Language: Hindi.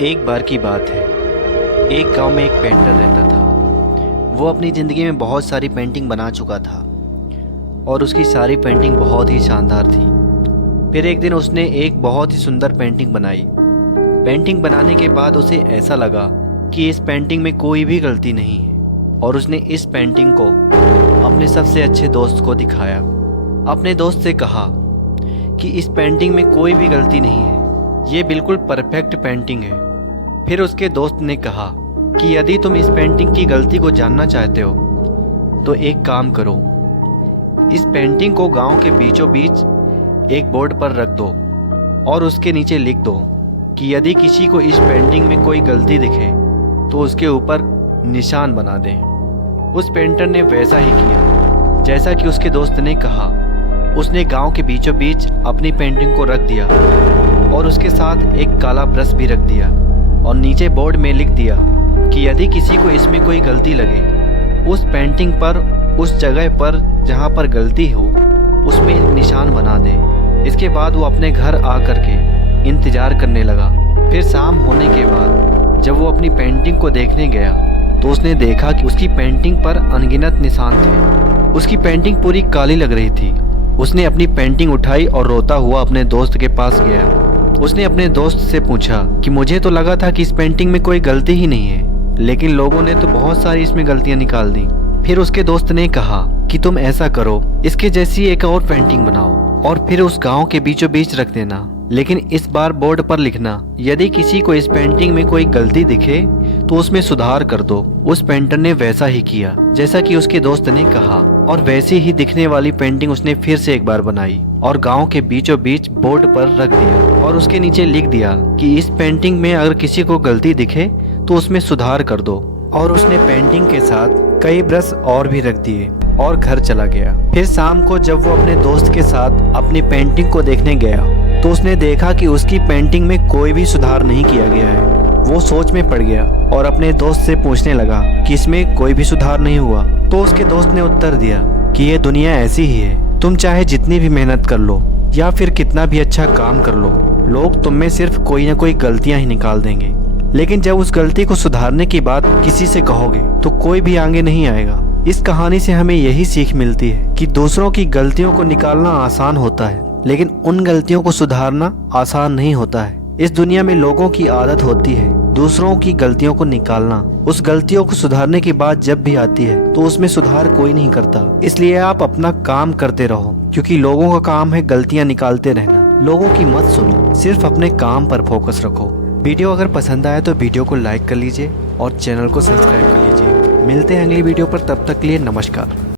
एक बार की बात है। एक गांव में एक पेंटर रहता था। वो अपनी ज़िंदगी में बहुत सारी पेंटिंग बना चुका था और उसकी सारी पेंटिंग बहुत ही शानदार थी। फिर एक दिन उसने एक बहुत ही सुंदर पेंटिंग बनाई। पेंटिंग बनाने के बाद उसे ऐसा लगा कि इस पेंटिंग में कोई भी गलती नहीं है और उसने इस पेंटिंग को अपने सबसे अच्छे दोस्त को दिखाया। अपने दोस्त से कहा कि इस पेंटिंग में कोई भी गलती नहीं है, ये बिल्कुल परफेक्ट पेंटिंग है। फिर उसके दोस्त ने कहा कि यदि तुम इस पेंटिंग की गलती को जानना चाहते हो तो एक काम करो, इस पेंटिंग को गांव के बीचों बीच एक बोर्ड पर रख दो और उसके नीचे लिख दो कि यदि किसी को इस पेंटिंग में कोई गलती दिखे तो उसके ऊपर निशान बना दें। उस पेंटर ने वैसा ही किया जैसा कि उसके दोस्त ने कहा। उसने गांव के बीचों बीच अपनी पेंटिंग को रख दिया और उसके साथ एक काला ब्रश भी रख दिया और नीचे बोर्ड में लिख दिया कि यदि किसी को इसमें कोई गलती लगे, उस पेंटिंग पर उस जगह पर जहां पर गलती हो उसमें निशान बना दे। इसके बाद वो अपने घर आ कर के इंतज़ार करने लगा। फिर शाम होने के बाद जब वो अपनी पेंटिंग को देखने गया तो उसने देखा कि उसकी पेंटिंग पर अनगिनत निशान थे। उसकी पेंटिंग पूरी काली लग रही थी। उसने अपनी पेंटिंग उठाई और रोता हुआ अपने दोस्त के पास गया। उसने अपने दोस्त से पूछा कि मुझे तो लगा था कि इस पेंटिंग में कोई गलती ही नहीं है, लेकिन लोगों ने तो बहुत सारी इसमें गलतियां निकाल दी। फिर उसके दोस्त ने कहा कि तुम ऐसा करो, इसके जैसी एक और पेंटिंग बनाओ और फिर उस गांव के बीचों बीच रख देना, लेकिन इस बार बोर्ड पर लिखना यदि किसी को इस पेंटिंग में कोई गलती दिखे तो उसमें सुधार कर दो। उस पेंटर ने वैसा ही किया जैसा कि उसके दोस्त ने कहा और वैसी ही दिखने वाली पेंटिंग उसने फिर से एक बार बनाई और गांव के बीचों बीच बोर्ड पर रख दिया और उसके नीचे लिख दिया कि इस पेंटिंग में अगर किसी को गलती दिखे तो उसमें सुधार कर दो। और उसने पेंटिंग के साथ कई ब्रश और भी रख दिए और घर चला गया। फिर शाम को जब वो अपने दोस्त के साथ अपनी पेंटिंग को देखने गया तो उसने देखा कि उसकी पेंटिंग में कोई भी सुधार नहीं किया गया है। वो सोच में पड़ गया और अपने दोस्त से पूछने लगा कि इसमें कोई भी सुधार नहीं हुआ। तो उसके दोस्त ने उत्तर दिया कि ये दुनिया ऐसी ही है, तुम चाहे जितनी भी मेहनत कर लो या फिर कितना भी अच्छा काम कर लो, लोग तुम में सिर्फ कोई ना कोई गलतियां ही निकाल देंगे, लेकिन जब उस गलती को सुधारने की बात किसी से कहोगे तो कोई भी आगे नहीं आएगा। इस कहानी से हमें यही सीख मिलती है कि दूसरों की गलतियों को निकालना आसान होता है, लेकिन उन गलतियों को सुधारना आसान नहीं होता है। इस दुनिया में लोगों की आदत होती है दूसरों की गलतियों को निकालना। उस गलतियों को सुधारने की बात जब भी आती है तो उसमें सुधार कोई नहीं करता। इसलिए आप अपना काम करते रहो, क्योंकि लोगों का काम है गलतियां निकालते रहना। लोगों की मत सुनो, सिर्फ अपने काम पर फोकस रखो। वीडियो अगर पसंद आया तो वीडियो को लाइक कर लीजिए और चैनल को सब्सक्राइब कर लीजिए। मिलते हैं अगली वीडियो पर, तब तक के लिए नमस्कार।